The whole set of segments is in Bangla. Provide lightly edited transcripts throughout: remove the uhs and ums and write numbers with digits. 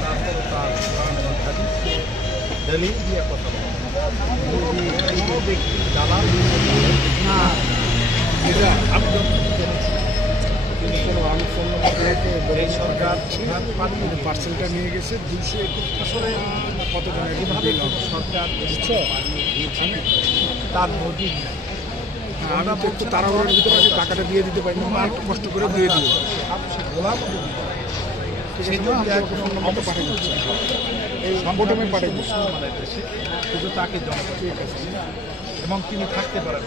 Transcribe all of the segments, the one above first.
তারপরে তার কোরআন এবং হাদিসকে দলিল দিয়ে কথা বলে। যদি কোনো ব্যক্তি দালাল না, এটা আমি যতটুকু জেনেছি তিনি কোনো এই সরকার পার্সেলটা নিয়ে গেছে 221 আসলে কতজন এভাবে কোনো সরকার দিয়েছে তার নজির নেই। আমরা তো একটু তাড়াহুড়োর ভিতরে আছি, টাকাটা দিয়ে দিতে পারি না, একটু কষ্ট করে দিয়ে দিই। সে গোলাম সেই জন্য মতো পাঠিয়ে দিচ্ছে এই সংগঠনে পাঠিয়ে দিচ্ছে আমাদের দেশে শুধু তাকে জনপ্রিয় কাছে এবং তিনি থাকতে পারেন।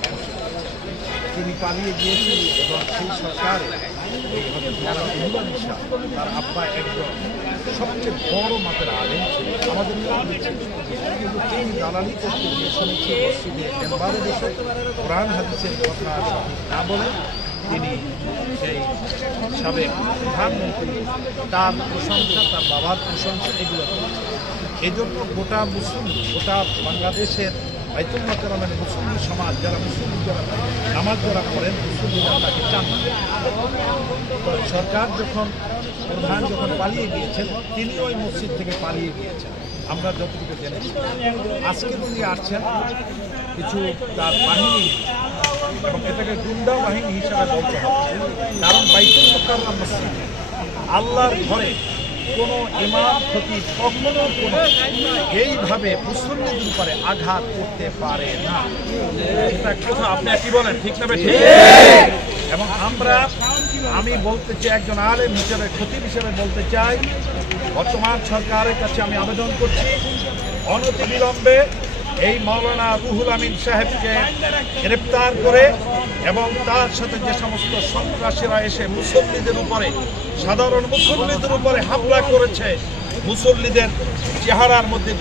তিনি পালিয়ে গিয়েছেন এবং সেই সরকারে তার আব্বা একজন সবচেয়ে বড় মাপের আলেম ছিল, আমাদের কিন্তু তিনি দালালি করতে গিয়ে শুনেছি মসজিদে মেম্বারে বসে কোরআন হাদিসের কথা না বলে তিনি সেই সাবেক প্রধানমন্ত্রী তার প্রশংসা, তার বাবার প্রশংসা এগুলো করেছেন। এই জন্য গোটা মুসলিম, গোটা বাংলাদেশের বাইতুল মোকাররমের মুসলিম সমাজ যারা মুসলিম যারা নামাজ যারা করেন মুসলিমরা তাকে চান না। সরকার যখন প্রধান যখন পালিয়ে গিয়েছেন তিনি ওই মসজিদ থেকে পালিয়ে গিয়েছেন আমরা যতটুকু জেনেছি। আজকে তিনি আসছেন কিছু তার বাহিনী এবং এটাকে গুন্ডা বাহিনী হিসাবে বলতে হবে, কারণ বাইতুল মোকাররম মসজিদ আল্লাহর ঘরে কোনো ইমাম খতিব কখনো কোনো এইভাবে মুসল্লিদের উপরে আঘাত করতে পারে না। এটা কথা আপনি কি বলেন, ঠিক না ঠিক? এবং আমি বলতে চাই একজন আলেম হিসেবে, খতিব হিসেবে বলতে চাই, বর্তমান সরকারের কাছে আমি আবেদন করছি অনতিবিলম্বে এই মাওলানা রুহুল আমিন সাহেবকে গ্রেপ্তার করে এবং তার সাথে যে সমস্ত সন্ত্রাসীরা এসে মুসল্লিদের উপরে, সাধারণ মুসল্লিদের উপরে হামলা করেছে, মুসল্লিদের চেহারার মধ্যে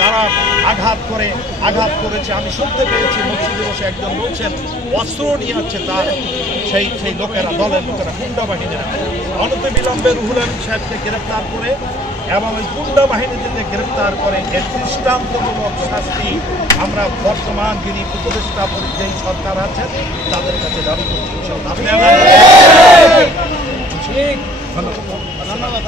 তারা আঘাত করেছে। আমি শুনতে পেয়েছি মসজিদে বসে একজন বলছেন অস্ত্র নিয়ে আছে তার সেই লোকেরা, দলের লোকেরা, গুন্ডা বাহিনীরা। অনতিবিলম্বে রুহুল আমিন সাহেবকে গ্রেপ্তার করে এবং ওই গুন্ডা বাহিনীতে গ্রেপ্তার করে এর দৃষ্টান্তমূলক শাস্তি আমরা বর্তমান যিনি উপদেষ্টা যেই সরকার আছেন তাদের কাছে দাবি করছি। ধন্যবাদ।